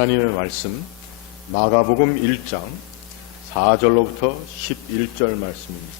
하나님의 말씀 마가복음 1장 4절로부터 11절 말씀입니다.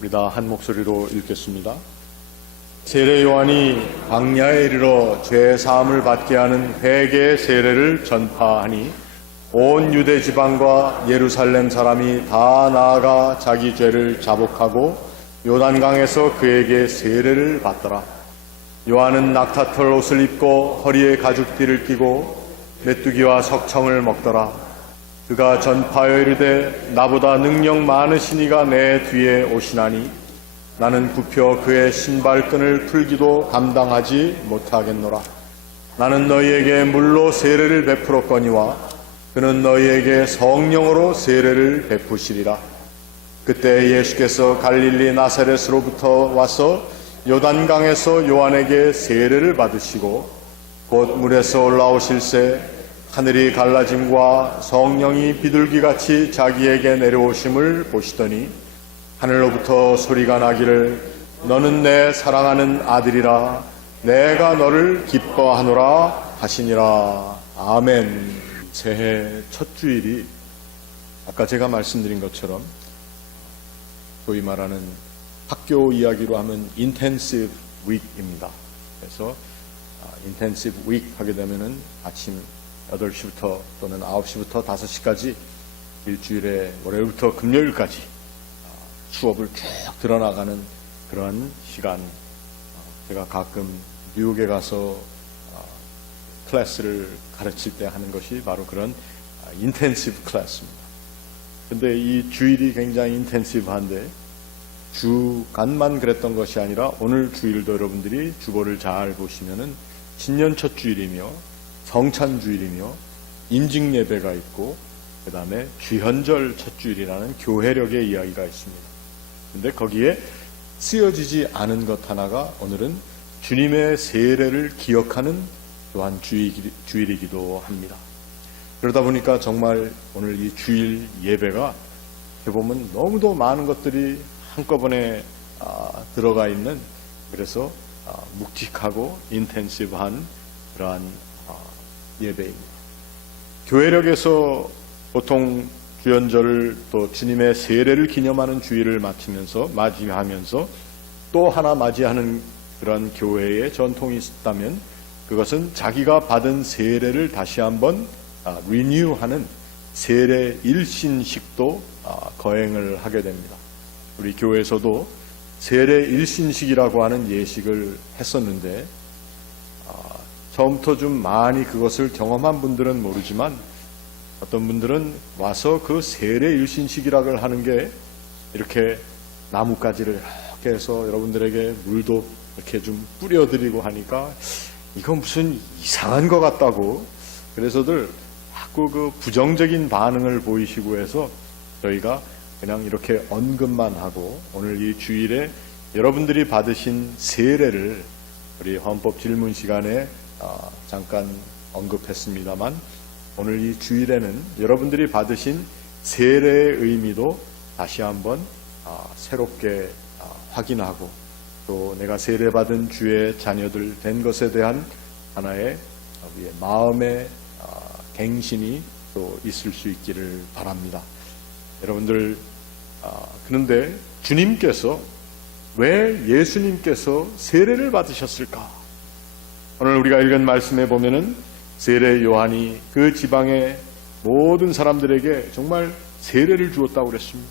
우리 다 한 목소리로 읽겠습니다. 세례 요한이 광야에 이르러 죄 사함을 받게 하는 회개의 세례를 전파하니 온 유대 지방과 예루살렘 사람이 다 나아가 자기 죄를 자복하고 요단강에서 그에게 세례를 받더라. 요한은 낙타털 옷을 입고 허리에 가죽띠를 끼고 메뚜기와 석청을 먹더라. 그가 전파하여 이르되 나보다 능력 많으시니가 내 뒤에 오시나니 나는 굽혀 그의 신발끈을 풀기도 감당하지 못하겠노라. 나는 너희에게 물로 세례를 베풀었거니와 그는 너희에게 성령으로 세례를 베푸시리라. 그때 예수께서 갈릴리 나사렛으로부터 와서 요단강에서 요한에게 세례를 받으시고 곧 물에서 올라오실새 하늘이 갈라짐과 성령이 비둘기같이 자기에게 내려오심을 보시더니 하늘로부터 소리가 나기를 너는 내 사랑하는 아들이라 내가 너를 기뻐하노라 하시니라. 아멘. 새해 첫 주일이 아까 제가 말씀드린 것처럼 소위 말하는 학교 이야기로 하면 인텐시브 윅입니다. 그래서 인텐시브 윅 하게 되면은 아침 8시부터 또는 9시부터 5시까지 일주일에 월요일부터 금요일까지 수업을 쭉 들어나가는 그런 시간. 제가 가끔 뉴욕에 가서 클래스를 가르칠 때 하는 것이 바로 그런 인텐시브 클래스입니다. 근데 이 주일이 굉장히 인텐시브한데 주간만 그랬던 것이 아니라 오늘 주일도 여러분들이 주보를 잘 보시면은 신년 첫 주일이며 성찬 주일이며 임직 예배가 있고 그 다음에 주현절 첫 주일이라는 교회력의 이야기가 있습니다. 근데 거기에 쓰여지지 않은 것 하나가 오늘은 주님의 세례를 기억하는 또한 주일이기도 합니다. 그러다 보니까 정말 오늘 이 주일 예배가 보면 너무도 많은 것들이 한꺼번에 들어가 있는 그래서 묵직하고 인텐시브한 그러한 예배입니다. 교회력에서 보통 주연절을 또 주님의 세례를 기념하는 주일을 맞이하면서 또 하나 맞이하는 그런 교회의 전통이 있다면 그것은 자기가 받은 세례를 다시 한번 리뉴하는 세례 일신식도 거행을 하게 됩니다. 우리 교회에서도 세례 일신식이라고 하는 예식을 했었는데 처음부터 좀 많이 그것을 경험한 분들은 모르지만 어떤 분들은 와서 그 세례 일신식이라고 하는 게 이렇게 나뭇가지를 이렇게 해서 여러분들에게 물도 이렇게 좀 뿌려드리고 하니까 이건 무슨 이상한 것 같다고 그래서들 자꾸 그 부정적인 반응을 보이시고 해서 저희가 그냥 이렇게 언급만 하고 오늘 이 주일에 여러분들이 받으신 세례를 우리 헌법 질문 시간에 잠깐 언급했습니다만 오늘 이 주일에는 여러분들이 받으신 세례의 의미도 다시 한번 새롭게 확인하고 또 내가 세례받은 주의 자녀들 된 것에 대한 하나의 우리의 마음의 갱신이 또 있을 수 있기를 바랍니다. 여러분들 그런데 주님께서 왜 예수님께서 세례를 받으셨을까? 오늘 우리가 읽은 말씀에 보면은 세례 요한이 그 지방의 모든 사람들에게 정말 세례를 주었다고 그랬습니다.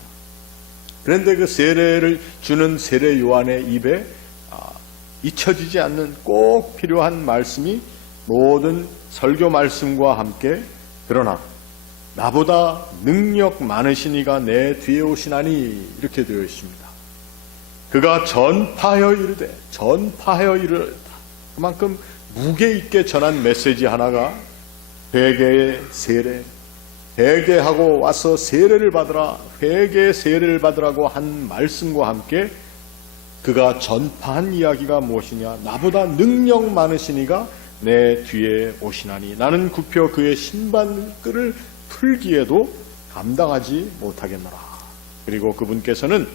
그런데 그 세례를 주는 세례 요한의 입에 잊혀지지 않는 꼭 필요한 말씀이 모든 설교 말씀과 함께 그러나 나보다 능력 많으신 이가 내 뒤에 오시나니 이렇게 되어 있습니다. 그가 전파하여 이르다. 그만큼 무게 있게 전한 메시지 하나가 회개의 세례, 회개하고 와서 세례를 받으라, 회개의 세례를 받으라고 한 말씀과 함께 그가 전파한 이야기가 무엇이냐? 나보다 능력 많으신 이가 내 뒤에 오시나니 나는 굽혀 그의 신발끈을 풀기에도 감당하지 못하겠노라. 그리고 그분께서는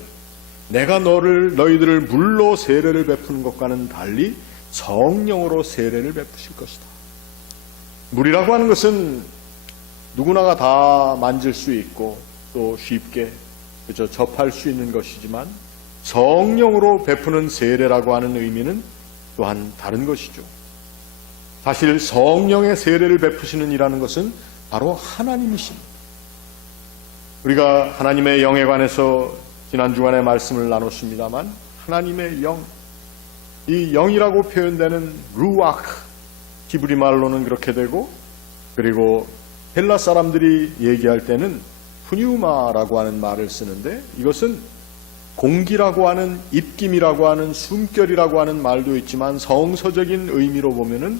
내가 너희들을 물로 세례를 베푸는 것과는 달리 성령으로 세례를 베푸실 것이다. 물이라고 하는 것은 누구나가 다 만질 수 있고 또 쉽게 그저 접할 수 있는 것이지만 성령으로 베푸는 세례라고 하는 의미는 또한 다른 것이죠. 사실 성령의 세례를 베푸시는 이라는 것은 바로 하나님이십니다. 우리가 하나님의 영에 관해서 지난 주간에 말씀을 나눴습니다만 하나님의 영, 이 영이라고 표현되는 루아크, 히브리 말로는 그렇게 되고 그리고 헬라 사람들이 얘기할 때는 푸뉴마라고 하는 말을 쓰는데 이것은 공기라고 하는 입김이라고 하는 숨결이라고 하는 말도 있지만 성서적인 의미로 보면은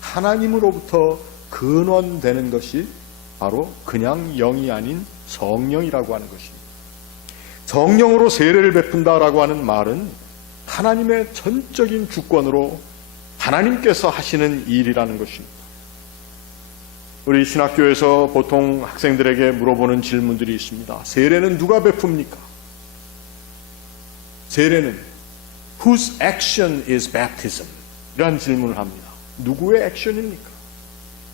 하나님으로부터 근원되는 것이 바로 그냥 영이 아닌 성령이라고 하는 것입니다. 성령으로 세례를 베푼다라고 하는 말은 하나님의 전적인 주권으로 하나님께서 하시는 일이라는 것입니다. 우리 신학교에서 보통 학생들에게 물어보는 질문들이 있습니다. 세례는 누가 베풉니까? 세례는 Whose action is baptism? 이러한 질문을 합니다. 누구의 액션입니까?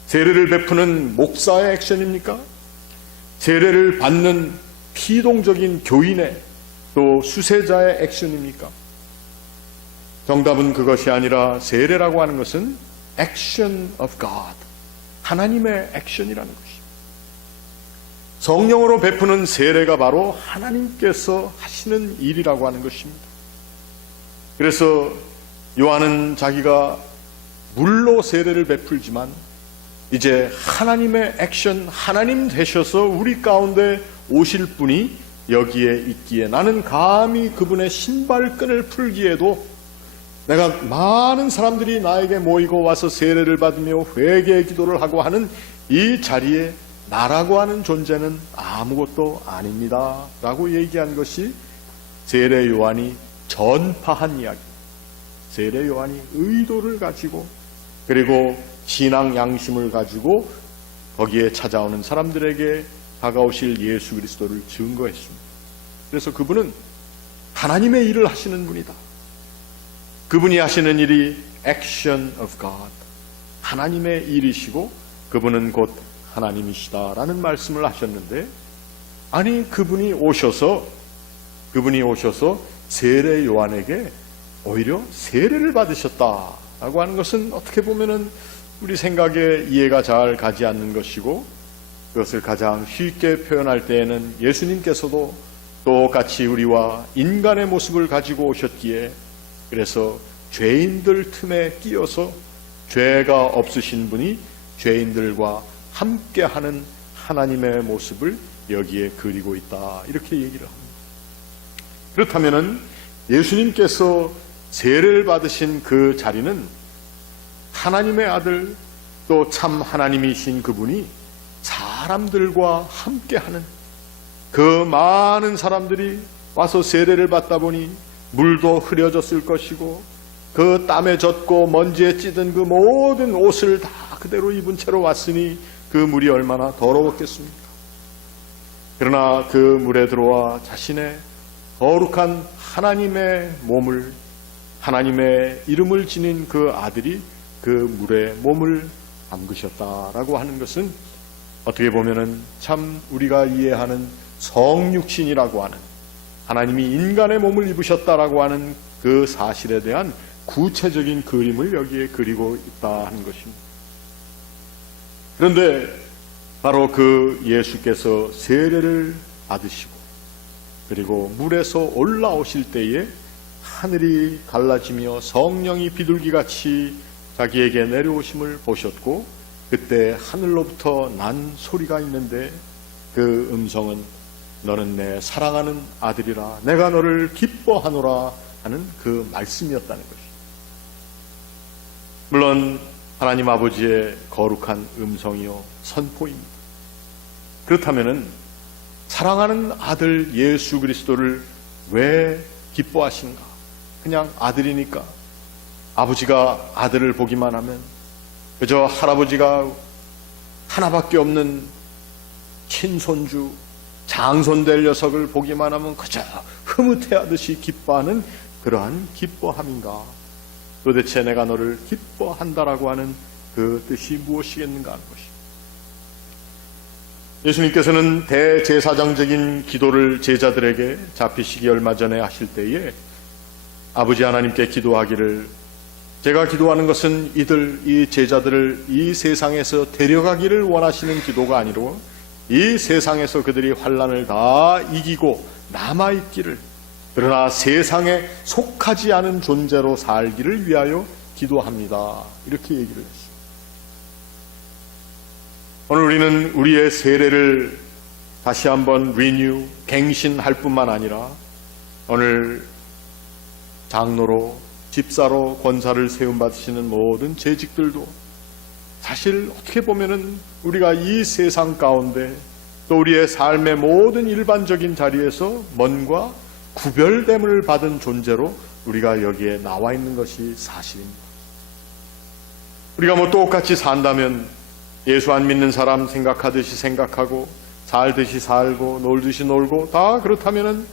세례를 베푸는 목사의 액션입니까? 세례를 받는 피동적인 교인의 또 수세자의 액션입니까? 정답은 그것이 아니라 세례라고 하는 것은 action of God, 하나님의 액션이라는 것입니다. 성령으로 베푸는 세례가 바로 하나님께서 하시는 일이라고 하는 것입니다. 그래서 요한은 자기가 물로 세례를 베풀지만 이제 하나님의 액션, 하나님 되셔서 우리 가운데 오실 분이 여기에 있기에 나는 감히 그분의 신발끈을 풀기에도 내가 많은 사람들이 나에게 모이고 와서 세례를 받으며 회개 기도를 하고 하는 이 자리에 나라고 하는 존재는 아무것도 아닙니다 라고 얘기한 것이 세례 요한이 전파한 이야기. 세례 요한이 의도를 가지고 그리고 신앙 양심을 가지고 거기에 찾아오는 사람들에게 다가오실 예수 그리스도를 증거했습니다. 그래서 그분은 하나님의 일을 하시는 분이다. 그분이 하시는 일이 action of God, 하나님의 일이시고 그분은 곧 하나님이시다라는 말씀을 하셨는데 아니 그분이 오셔서 세례 요한에게 오히려 세례를 받으셨다라고 하는 것은 어떻게 보면은 우리 생각에 이해가 잘 가지 않는 것이고 그것을 가장 쉽게 표현할 때에는 예수님께서도 똑같이 우리와 인간의 모습을 가지고 오셨기에 그래서 죄인들 틈에 끼어서 죄가 없으신 분이 죄인들과 함께하는 하나님의 모습을 여기에 그리고 있다 이렇게 얘기를 합니다. 그렇다면은 예수님께서 세례를 받으신 그 자리는 하나님의 아들 또 참 하나님이신 그분이 사람들과 함께하는 그 많은 사람들이 와서 세례를 받다 보니 물도 흐려졌을 것이고 그 땀에 젖고 먼지에 찌든 그 모든 옷을 다 그대로 입은 채로 왔으니 그 물이 얼마나 더러웠겠습니까? 그러나 그 물에 들어와 자신의 거룩한 하나님의 몸을 하나님의 이름을 지닌 그 아들이 그 물에 몸을 담그셨다라고 하는 것은 어떻게 보면은 참 우리가 이해하는 성육신이라고 하는 하나님이 인간의 몸을 입으셨다라고 하는 그 사실에 대한 구체적인 그림을 여기에 그리고 있다 하는 것입니다. 그런데 바로 그 예수께서 세례를 받으시고 그리고 물에서 올라오실 때에 하늘이 갈라지며 성령이 비둘기같이 자기에게 내려오심을 보셨고 그때 하늘로부터 난 소리가 있는데 그 음성은 너는 내 사랑하는 아들이라 내가 너를 기뻐하노라 하는 그 말씀이었다는 것입니다. 물론 하나님 아버지의 거룩한 음성이요 선포입니다. 그렇다면은 사랑하는 아들 예수 그리스도를 왜 기뻐하신가? 그냥 아들이니까 아버지가 아들을 보기만 하면 그저 할아버지가 하나밖에 없는 친손주 장손 될 녀석을 보기만 하면 그저 흐뭇해하듯이 기뻐하는 그러한 기뻐함인가? 도대체 내가 너를 기뻐한다라고 하는 그 뜻이 무엇이겠는가 하는 것입니다. 예수님께서는 대제사장적인 기도를 제자들에게 잡히시기 얼마 전에 하실 때에 아버지 하나님께 기도하기를, 제가 기도하는 것은 이 제자들을 이 세상에서 데려가기를 원하시는 기도가 아니로 이 세상에서 그들이 환난을 다 이기고 남아있기를, 그러나 세상에 속하지 않은 존재로 살기를 위하여 기도합니다. 이렇게 얘기를 했습니다. 오늘 우리는 우리의 세례를 다시 한번 갱신할 뿐만 아니라 오늘 장로로, 집사로, 권사를 세움받으시는 모든 재직들도 사실 어떻게 보면은 우리가 이 세상 가운데 또 우리의 삶의 모든 일반적인 자리에서 먼과 구별됨을 받은 존재로 우리가 여기에 나와 있는 것이 사실입니다. 우리가 뭐 똑같이 산다면 예수 안 믿는 사람 생각하듯이 생각하고 살듯이 살고 놀듯이 놀고 다 그렇다면은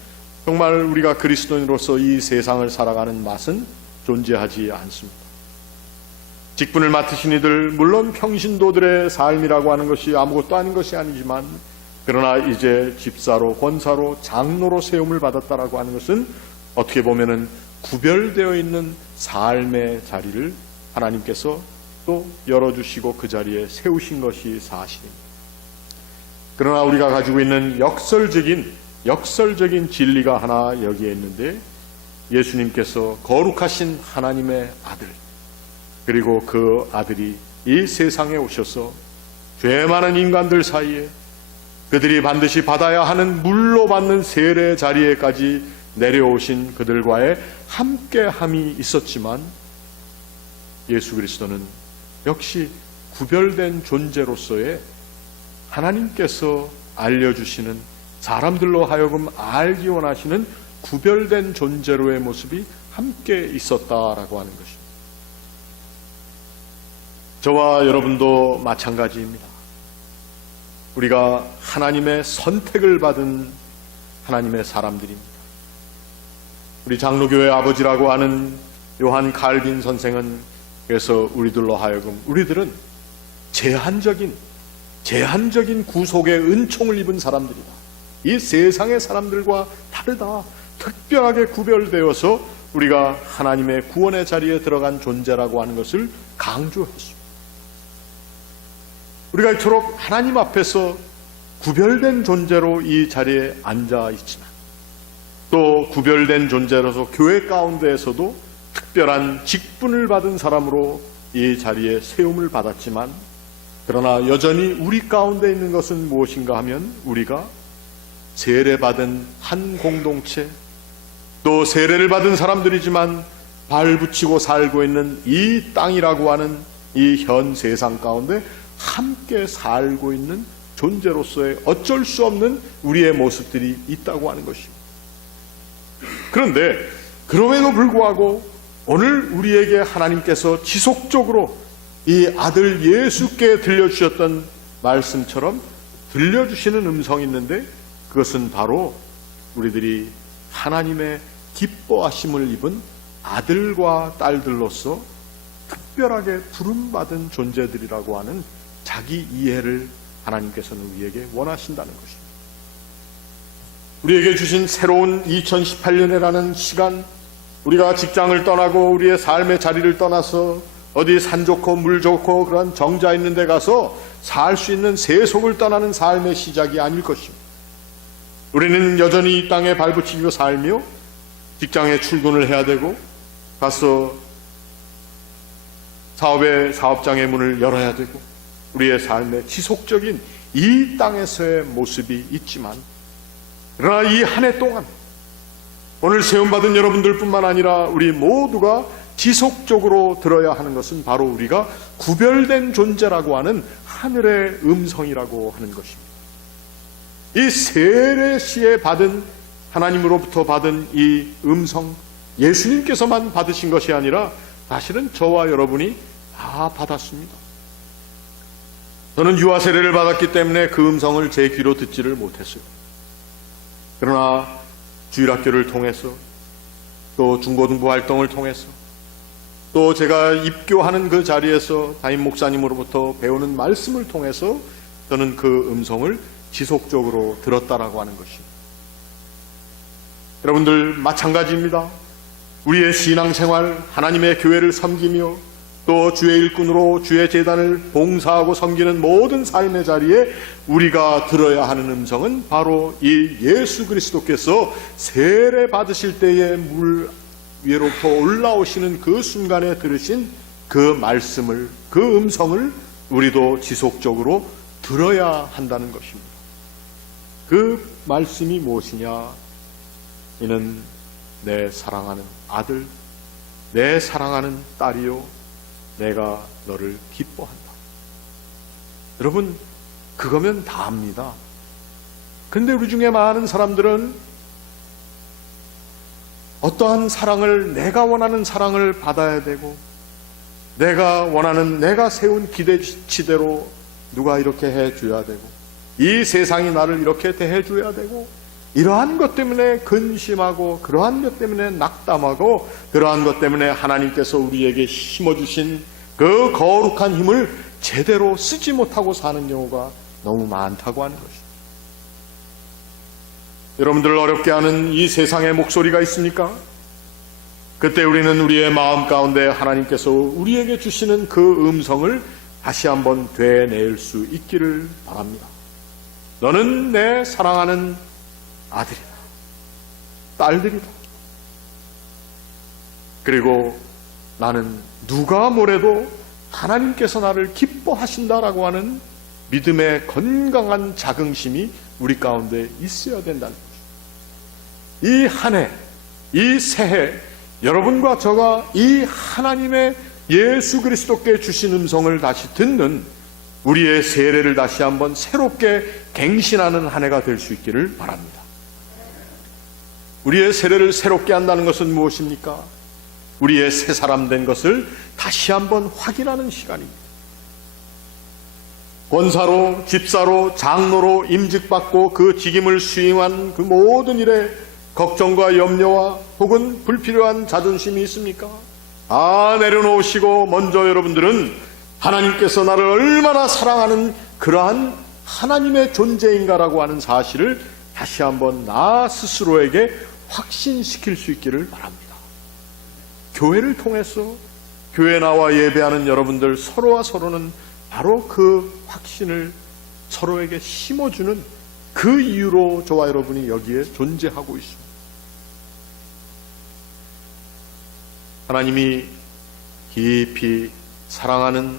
정말 우리가 그리스도인으로서 이 세상을 살아가는 맛은 존재하지 않습니다. 직분을 맡으신 이들, 물론 평신도들의 삶이라고 하는 것이 아무것도 아닌 것이 아니지만, 그러나 이제 집사로, 권사로, 장로로 세움을 받았다라고 하는 것은 어떻게 보면은 구별되어 있는 삶의 자리를 하나님께서 또 열어주시고 그 자리에 세우신 것이 사실입니다. 그러나 우리가 가지고 있는 역설적인 진리가 하나 여기에 있는데, 예수님께서 거룩하신 하나님의 아들, 그리고 그 아들이 이 세상에 오셔서 죄 많은 인간들 사이에 그들이 반드시 받아야 하는 물로 받는 세례 자리에까지 내려오신 그들과의 함께함이 있었지만, 예수 그리스도는 역시 구별된 존재로서의 하나님께서 알려주시는, 사람들로 하여금 알기 원하시는 구별된 존재로의 모습이 함께 있었다라고 하는 것입니다. 저와 여러분도 마찬가지입니다. 우리가 하나님의 선택을 받은 하나님의 사람들입니다. 우리 장로교회 아버지라고 하는 요한 칼빈 선생은 그래서 우리들로 하여금, 우리들은 제한적인 구속의 은총을 입은 사람들이다. 이 세상의 사람들과 다르다. 특별하게 구별되어서 우리가 하나님의 구원의 자리에 들어간 존재라고 하는 것을 강조했습니다. 우리가 이토록 하나님 앞에서 구별된 존재로 이 자리에 앉아 있지만, 또 구별된 존재로서 교회 가운데에서도 특별한 직분을 받은 사람으로 이 자리에 세움을 받았지만, 그러나 여전히 우리 가운데 있는 것은 무엇인가 하면, 우리가 세례받은 한 공동체, 또 세례를 받은 사람들이지만 발붙이고 살고 있는 이 땅이라고 하는 이 현 세상 가운데 함께 살고 있는 존재로서의 어쩔 수 없는 우리의 모습들이 있다고 하는 것입니다. 그런데 그럼에도 불구하고 오늘 우리에게 하나님께서 지속적으로 이 아들 예수께 들려주셨던 말씀처럼 들려주시는 음성이 있는데, 그것은 바로 우리들이 하나님의 기뻐하심을 입은 아들과 딸들로서 특별하게 부름받은 존재들이라고 하는 자기 이해를 하나님께서는 우리에게 원하신다는 것입니다. 우리에게 주신 새로운 2018년이라는 시간, 우리가 직장을 떠나고 우리의 삶의 자리를 떠나서 어디 산 좋고 물 좋고 그런 정자 있는 데 가서 살 수 있는 세속을 떠나는 삶의 시작이 아닐 것입니다. 우리는 여전히 이 땅에 발붙이고 살며 직장에 출근을 해야 되고, 가서 사업장의 문을 열어야 되고, 우리의 삶의 지속적인 이 땅에서의 모습이 있지만, 그러나 이 한 해 동안 오늘 세움받은 여러분들 뿐만 아니라 우리 모두가 지속적으로 들어야 하는 것은 바로 우리가 구별된 존재라고 하는 하늘의 음성이라고 하는 것입니다. 이 세례 시에 받은, 하나님으로부터 받은 이 음성, 예수님께서만 받으신 것이 아니라 사실은 저와 여러분이 다 받았습니다. 저는 유아 세례를 받았기 때문에 그 음성을 제 귀로 듣지를 못했어요. 그러나 주일학교를 통해서, 또 중고등부 활동을 통해서, 또 제가 입교하는 그 자리에서 담임 목사님으로부터 배우는 말씀을 통해서 저는 그 음성을 지속적으로 들었다라고 하는 것입니다. 여러분들 마찬가지입니다. 우리의 신앙생활, 하나님의 교회를 섬기며 또 주의 일꾼으로 주의 제단을 봉사하고 섬기는 모든 삶의 자리에 우리가 들어야 하는 음성은 바로 이 예수 그리스도께서 세례 받으실 때에 물 위로부터 올라오시는 그 순간에 들으신 그 말씀을, 그 음성을 우리도 지속적으로 들어야 한다는 것입니다. 그 말씀이 무엇이냐? 이는 내 사랑하는 아들, 내 사랑하는 딸이요, 내가 너를 기뻐한다. 여러분, 그거면 다 압니다. 근데 우리 중에 많은 사람들은 어떠한 사랑을, 내가 원하는 사랑을 받아야 되고, 내가 원하는, 내가 세운 기대치대로 누가 이렇게 해줘야 되고, 이 세상이 나를 이렇게 대해줘야 되고, 이러한 것 때문에 근심하고, 그러한 것 때문에 낙담하고, 그러한 것 때문에 하나님께서 우리에게 심어주신 그 거룩한 힘을 제대로 쓰지 못하고 사는 경우가 너무 많다고 하는 것입니다. 여러분들을 어렵게 하는 이 세상의 목소리가 있습니까? 그때 우리는 우리의 마음 가운데 하나님께서 우리에게 주시는 그 음성을 다시 한번 되뇌일 수 있기를 바랍니다. 너는 내 사랑하는 아들이다, 딸들이다. 그리고 나는 누가 뭐래도 하나님께서 나를 기뻐하신다라고 하는 믿음의 건강한 자긍심이 우리 가운데 있어야 된다는 거죠. 이 한 해, 이 새해, 여러분과 저가 이 하나님의 예수 그리스도께 주신 음성을 다시 듣는 우리의 세례를 다시 한번 새롭게 갱신하는 한 해가 될 수 있기를 바랍니다. 우리의 세례를 새롭게 한다는 것은 무엇입니까? 우리의 새 사람 된 것을 다시 한번 확인하는 시간입니다. 권사로, 집사로, 장로로 임직받고 그 직임을 수행한 그 모든 일에 걱정과 염려와 혹은 불필요한 자존심이 있습니까? 다 내려놓으시고 먼저 여러분들은 하나님께서 나를 얼마나 사랑하는 그러한 하나님의 존재인가라고 하는 사실을 다시 한번 나 스스로에게 확신시킬 수 있기를 바랍니다. 교회를 통해서 교회 나와 예배하는 여러분들 서로와 서로는 바로 그 확신을 서로에게 심어주는 그 이유로 저와 여러분이 여기에 존재하고 있습니다. 하나님이 깊이 사랑하는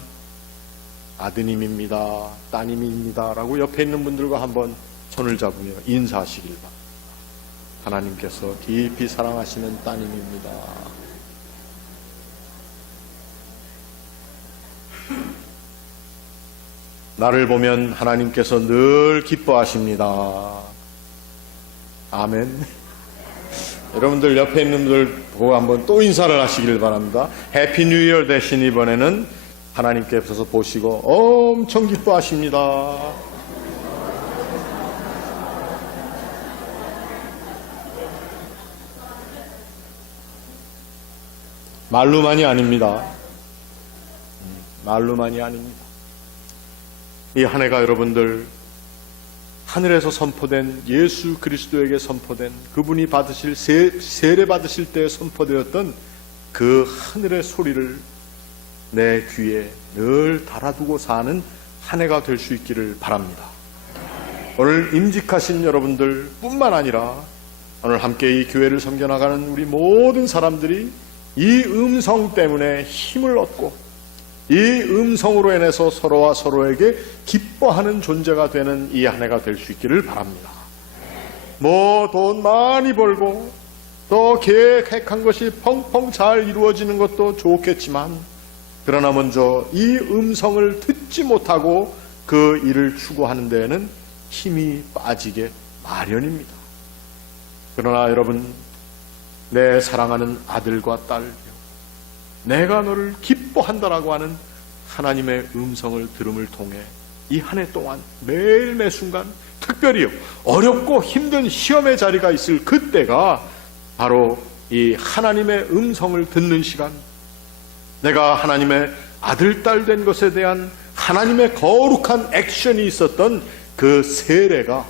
아드님입니다, 따님입니다 라고 옆에 있는 분들과 한번 손을 잡으며 인사하시길 바랍니다. 하나님께서 깊이 사랑하시는 따님입니다. 나를 보면 하나님께서 늘 기뻐하십니다. 아멘. 여러분들 옆에 있는 분들 보고 한번 또 인사를 하시길 바랍니다. 해피 뉴 이어 대신 이번에는 하나님께서 보시고 엄청 기뻐하십니다. 말로만이 아닙니다. 말로만이 아닙니다. 이 한 해가 여러분들 하늘에서 선포된 예수 그리스도에게 선포된 그분이 받으실 세례 받으실 때 선포되었던 그 하늘의 소리를 내 귀에 늘 달아두고 사는 한 해가 될 수 있기를 바랍니다. 오늘 임직하신 여러분들 뿐만 아니라 오늘 함께 이 교회를 섬겨나가는 우리 모든 사람들이 이 음성 때문에 힘을 얻고 이 음성으로 인해서 서로와 서로에게 기뻐하는 존재가 되는 이 한 해가 될 수 있기를 바랍니다. 뭐 돈 많이 벌고 또 계획한 것이 펑펑 잘 이루어지는 것도 좋겠지만 그러나 먼저 이 음성을 듣지 못하고 그 일을 추구하는 데에는 힘이 빠지게 마련입니다. 그러나 여러분, 내 사랑하는 아들과 딸, 내가 너를 기뻐한다라고 하는 하나님의 음성을 들음을 통해 이 한 해 동안 매일 매 순간 특별히 어렵고 힘든 시험의 자리가 있을 그때가 바로 이 하나님의 음성을 듣는 시간, 내가 하나님의 아들, 딸 된 것에 대한 하나님의 거룩한 액션이 있었던 그 세례가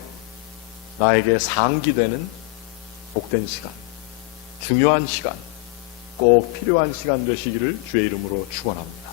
나에게 상기되는 복된 시간, 중요한 시간, 꼭 필요한 시간 되시기를 주의 이름으로 축원합니다.